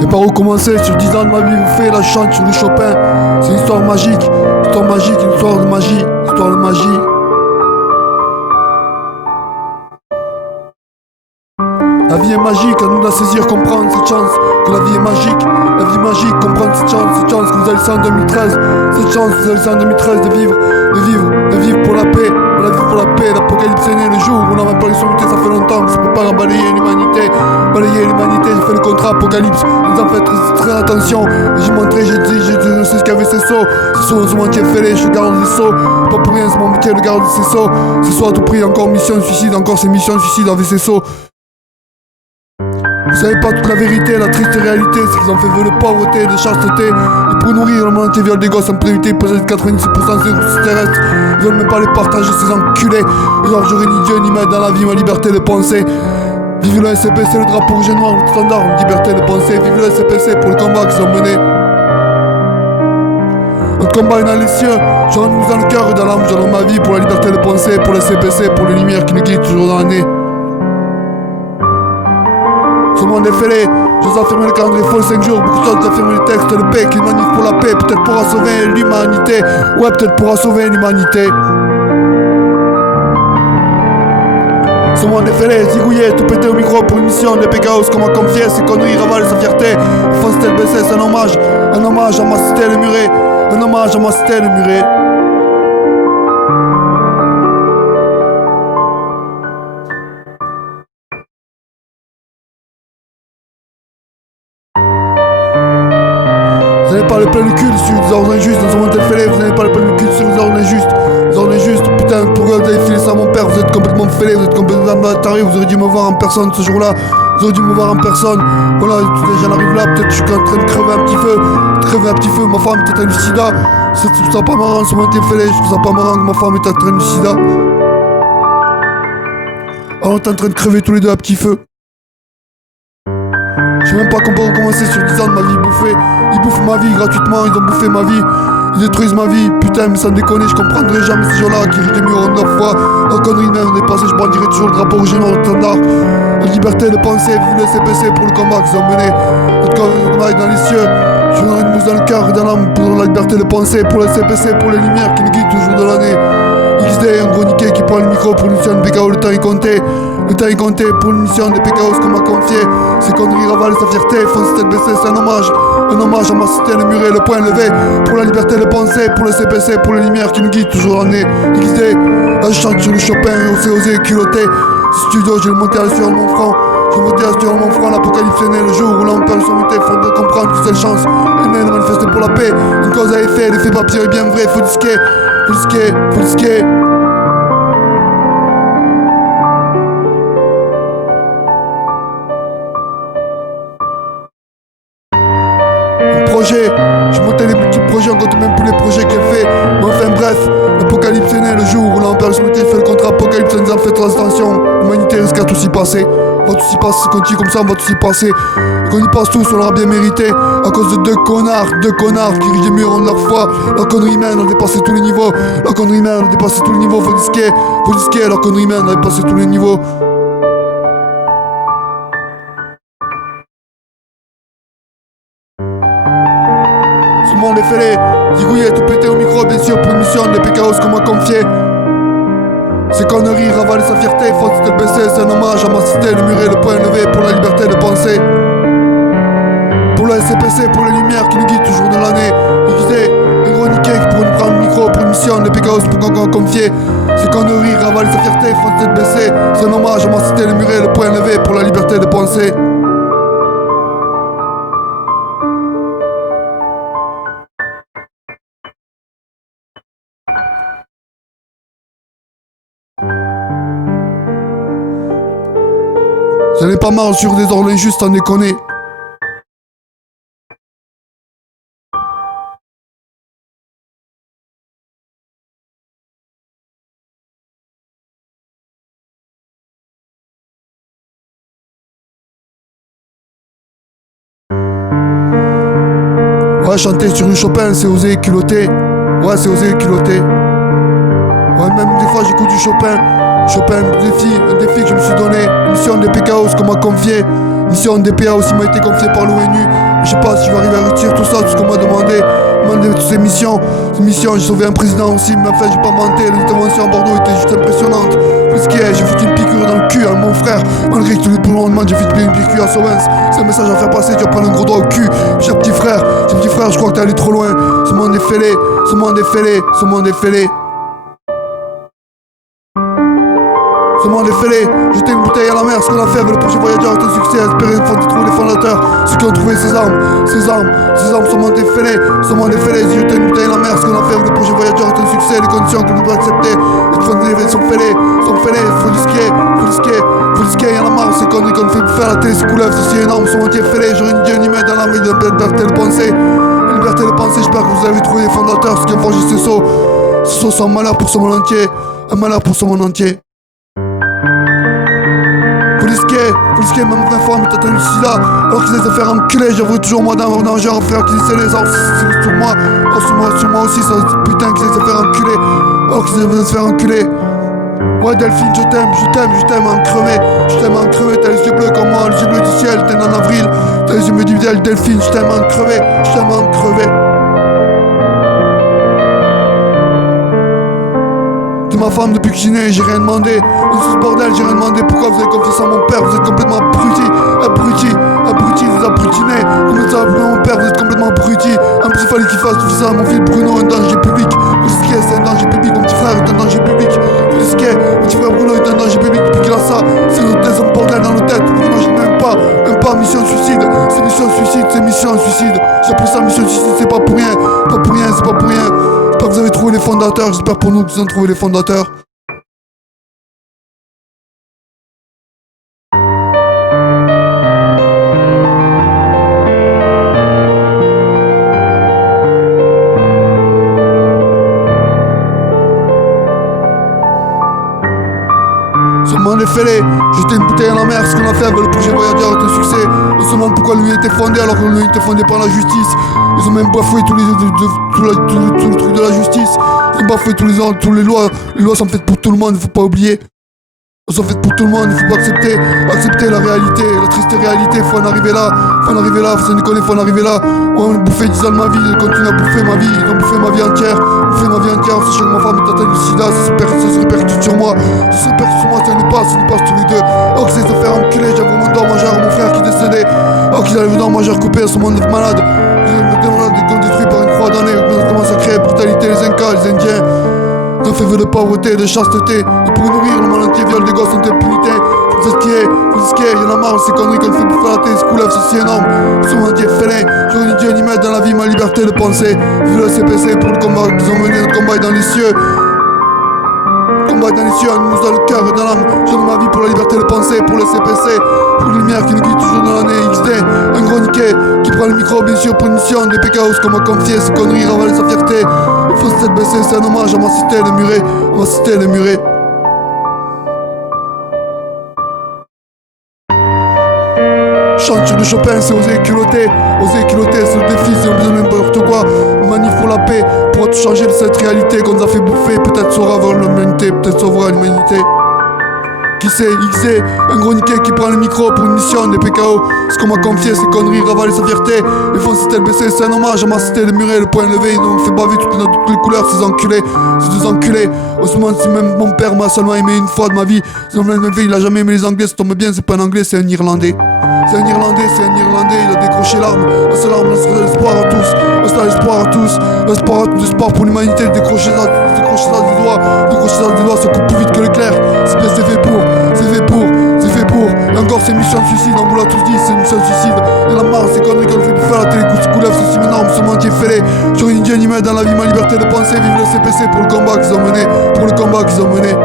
Et par où commencer? Sur 10 ans de ma vie bouffée, là je chante sur le Chopin. C'est une histoire magique, une histoire de magie, histoire de magie. La vie est magique, à nous de la saisir, comprendre cette chance. Que la vie est magique, la vie magique, comprendre cette chance que vous avez laissée en 2013. Cette chance que vous avez laissée en 2013 de vivre pour la paix. La vie pour la paix, l'apocalypse est né le jour où on a même pas les sommité, ça fait longtemps que ça prépare à balayer l'humanité. J'ai fait le contrat apocalypse, nous en faites très attention. J'ai montré, j'ai dit, je sais ce qu'avait ces sauts. Ces sauts, c'est mon métier fêlé, je suis garde des sauts. Pas pour rien, c'est mon métier de garde de ces sauts. Ces sauts à tout prix, encore mission de suicide, encore ces missions de suicide avec ces sauts. Vous savez pas toute la vérité, la triste réalité, c'est qu'ils ont fait vœu de pauvreté, de chasteté. Et pour nourrir l'humanité viole des gosses en priorité, peut-être 96% des ressources terrestres. Ils veulent même pas les partager, ces enculés. Genre j'aurais ni Dieu ni maître dans la vie, ma liberté de penser. Vive le SCPC, le drapeau rouge et noir, le standard, une liberté de penser. Vive le SCPC pour le combat qu'ils ont mené. Notre combat est dans les cieux, j'en nous dans le cœur et dans l'âme, j'en ma vie pour la liberté de penser, pour le SCPC, pour les lumières qui nous guident toujours dans l'année. Ce monde est fêlé, j'ose affirmer le calendrier faux 5 jours, beaucoup d'autres affirment les textes de paix, qu'ils manifestent pour la paix, peut-être pourra sauver l'humanité, ouais peut-être pourra sauver l'humanité. Ce monde est fêlé, zigouillé, tout pété au micro pour une mission de Pécaos qu'on m'a confié, ses conneries ravalent sa fierté, fonce tel baissé, c'est un hommage à ma cité le muré, un hommage à ma cité le muré. Vous n'avez pas le plein de cul sur des ordres injustes dans ce monde fêlé, vous n'avez pas le plein de cul sur des ordres injustes. Les ordres injustes, putain, pourquoi vous avez filé ça à mon père, vous êtes complètement fêlé, vous êtes complètement taré, vous auriez dû me voir en personne ce jour-là, vous auriez dû me voir en personne. Voilà, j'en arrive là, peut-être que je suis en train de crever un petit feu, ma femme est en train de sida. Je trouve ça pas marrant, ce monde fêlé, je trouve ça pas marrant que ma femme est en train de sida. Alors on est en train de crever tous les deux à petit feu. Je sais même pas comment commencer sur 10 ans de ma vie bouffée. Ils bouffent ma vie gratuitement, ils ont bouffé ma vie. Ils détruisent ma vie, putain mais sans déconner, je comprendrai jamais ces gens-là qui rient des murs en 9 fois. La connerie même dépassée, je brandirai toujours le drapeau rouge et noir standard. La liberté de penser, vive le CPC pour le combat qu'ils ont mené. Notre combat est dans les cieux, je donnerai une mousse dans le cœur et dans l'âme pour la liberté de penser, pour le CPC, pour les lumières qui nous guident toujours de l'année. XD, un gros niqué qui prend le micro pour une mission de PKO, le temps est compté. Le temps est compté pour une mission de PKO qu'on m'a confié. Ces conneries ravalent sa fierté, fonce tête baissée, c'est un hommage à ma cité, le muré, le poing levé. Pour la liberté de penser, pour le CPC, pour les lumières qui nous guident toujours l'année. XD, là je chante sur le Chopin, osé, culotté. Studio, j'ai monté à la sueur de mon front. J'ai monté à la sueur de mon front, l'apocalypse est né le jour où l'on perd son monté. Faut de comprendre que c'est une chance. Elle est manifestée pour la paix, une cause à effet, l'effet papier est bien vrai, faut disquer. Je montais les petits projets, on compte même plus les projets qu'elle fait. Mais enfin bref, l'apocalypse est né le jour où l'Empire fait le contrat apocalypse, nous en fait attention. L'humanité risque à tout s'y passer. On va tout s'y passer, si on continue comme ça, on va tout s'y passer. Et qu'on y passe tous, on l'aura bien mérité. À cause de deux connards qui rient des murs de leur foi. La connerie humaine, on a dépassé tous les niveaux. Faut disquer, la connerie humaine, on a dépassé tous les niveaux. Le monde est fêlé, zigouillé, tout pété au micro, bien sûr, pour une mission de PKOs qu'on m'a confié. Ces conneries ravalent sa fierté, fonce tête baissée, c'est un hommage à ma cité, le muré, le poing levé, pour la liberté de penser. Pour le SCPC, pour les lumières qui nous guident toujours de l'année. XD, un gros niqué pour nous prendre le micro, pour une mission de PKOs pour qu'on confié. Ces conneries ravalent sa fierté, fonce tête baissée, c'est un hommage à ma cité, le muré, le poing levé, pour la liberté de penser. J'en ai pas marre sur des ordres injustes, sans déconner. Ouais, chanter sur le Chopin, c'est oser culotter. Ouais, c'est oser culotter. Ouais, même des fois j'écoute du Chopin, un défi que je me suis donné, une mission de PKOs qu'on m'a confié. Mission DPA aussi m'a été confiée par l'ONU. Je sais pas si je vais arriver à réussir tout ça, tout ce qu'on m'a demandé toutes ces missions. J'ai sauvé un président aussi, mais enfin j'ai pas menté. L'intervention à Bordeaux était juste impressionnante. Parce que j'ai foutu une piqûre dans le cul à mon frère. Malgré que tous les boulons demandent, j'ai foutu une piqûre à Sauvins. C'est un message à faire passer, tu vas prendre un gros doigt au cul. J'ai un petit frère, je crois que t'es allé trop loin. Ce monde est fêlé, ce monde est fêlé, ce monde est fêlé. Ce monde est fêlé, jeter une bouteille à la mer, ce qu'on a fait avec le projet Voyageur est un succès, espérer une fois de trouver les fondateurs, ceux qui ont trouvé ces armes, ce monde est fêlé, ce monde est fêlé, jeter une bouteille à la mer, ce qu'on a fait avec le projet Voyageur est un succès, les conditions que nous devons accepter, sont fêlés, faut risquer, y'en a marre, ces conneries qu'on fait faire à la télé, c'est couleuvre, ceci est énorme, ce monde est fêlé, j'aurais une dieu ni main dans la main de liberté de penser, j'espère que vous avez trouvé les fondateurs, ceux qui ont forgé ces sauts, c'est un malheur pour ce monde entier, un malheur pour ce monde entier. Faut risquer, même 20 fois, mais t'as ici là. Alors qu'ils essaient de faire enculer, j'avoue toujours moi dans genre frère qu'ils essaient les armes sur moi. Sur moi aussi, ça putain qu'ils essaient de faire enculer. Alors qu'ils essaient de se faire enculer. Ouais Delphine, je t'aime à en crever, t'as les yeux bleus comme moi, les yeux bleus du ciel, t'es en avril, t'as les yeux bleus du ciel, Delphine, je t'aime à en crever. Ma femme depuis que je suis né, j'ai rien demandé. Dans ce bordel, j'ai rien demandé. Pourquoi vous avez confiance en mon père? Vous êtes complètement abruti, vous abrutinez. Vous êtes appelé mon père, vous êtes complètement abruti. En plus, il fallait qu'il fasse tout ça. Mon fils Bruno est un danger public. Vous risquez, c'est un danger public. Mon petit frère est un danger public. Vous risquez, mon petit frère Bruno est un danger public. Depuis qu'il a ça, c'est un bordel dans nos têtes. Vous n'imaginez même pas mission suicide. C'est mission suicide. J'appelle ça mission suicide, c'est pas pour rien. J'espère que vous avez trouvé les fondateurs, j'espère pour nous que vous avez trouvé les fondateurs. Ce monde est fêlé, jeter une bouteille à la mer, ce qu'on a fait avec le projet Voyageur est un succès. On se demande pourquoi lui a été fondé alors que lui a été fondé par la justice. Ils ont même bafoué tout le truc de la justice. Ils ont bafoué tous les lois. Les lois sont faites pour tout le monde, il faut pas oublier. Elles sont faites pour tout le monde, il faut pas accepter la réalité, la triste réalité, faut en arriver là, faut déconner, faut en arriver là. On a bouffé 10 ans de ma vie, ils continuent à bouffer ma vie, ils ont bouffé ma vie entière, sachant que ma femme est atteinte du sida, ça se répercute sur moi, ça nous passe tous les deux. Alors qu'ils essaient de faire enculer, j'avoue mon dent majeur, mon frère qui est décédé, alors qu'ils avaient le dent majeur coupé à ce monde de malade, des malades détruits par une croix d'année, notamment sacrée, brutalité, les Incas, les Indiens. Ils ont fait vœu de pauvreté, de chasteté, et pour nourrir le monde entier, viol des gosses en impunité. Faut risquer, y'en a marre, ces conneries qu'on fait bouffer la tête, ce couleuvre, ceci énorme. Ce monde entier fêlé, j'aurais dit Dieu ni mettre dans la vie ma liberté de penser. Vive le CPC pour le combat qu'ils ont mené, notre combat est dans les cieux. Combat dans les cieux, nous dans le cœur et dans l'âme. Je donne ma vie pour la liberté de penser, pour le CPC, pour la lumière qui nous guide toujours dans l'année XD. Un gros niquet qui prend le micro, bien sûr, pour une mission des PKO, ce qu'on m'a confié, ces conneries ravalent sa fierté. Il faut se tête baisser, c'est un hommage à ma cité, le muret. Chante sur le Chopin, c'est oser culotter, c'est le défi, c'est besoin de n'importe quoi. Manif pour la paix, pour tout changer de cette réalité qu'on nous a fait bouffer. Peut-être sauvera l'humanité, peut-être sauvera l'humanité. Qui sait, XC, un gros niquet qui prend le micro pour une mission des PKO. Ce qu'on m'a confié, ces conneries ravalent sa fierté. Ils font cité baisser, c'est un hommage à ma cité, le muret, le poing levé. Ils nous ont fait baver toutes les couleurs, ces deux enculés. On se demande si même mon père m'a seulement aimé une fois de ma vie. Il a jamais aimé les Anglais, ça tombe bien, c'est pas un Anglais, c'est un Irlandais. C'est un Irlandais, il a décroché l'arme. C'est l'arme, c'est l'espoir à tous. L'espoir pour l'humanité, décrocher ça du doigt, ça coupe plus vite que l'éclair. C'est bien, c'est fait pour. Et encore c'est mission de suicide, on vous l'a tous dit, c'est une mission de suicide. Et la marre, c'est conneries qu'on fait pour faire la télé, coups de couleuvre, c'est si énorme, ce monde qui est fêlé. J'aurais une dieu ni main dans la vie, ma liberté de penser, vive le CPC pour le combat qu'ils ont mené.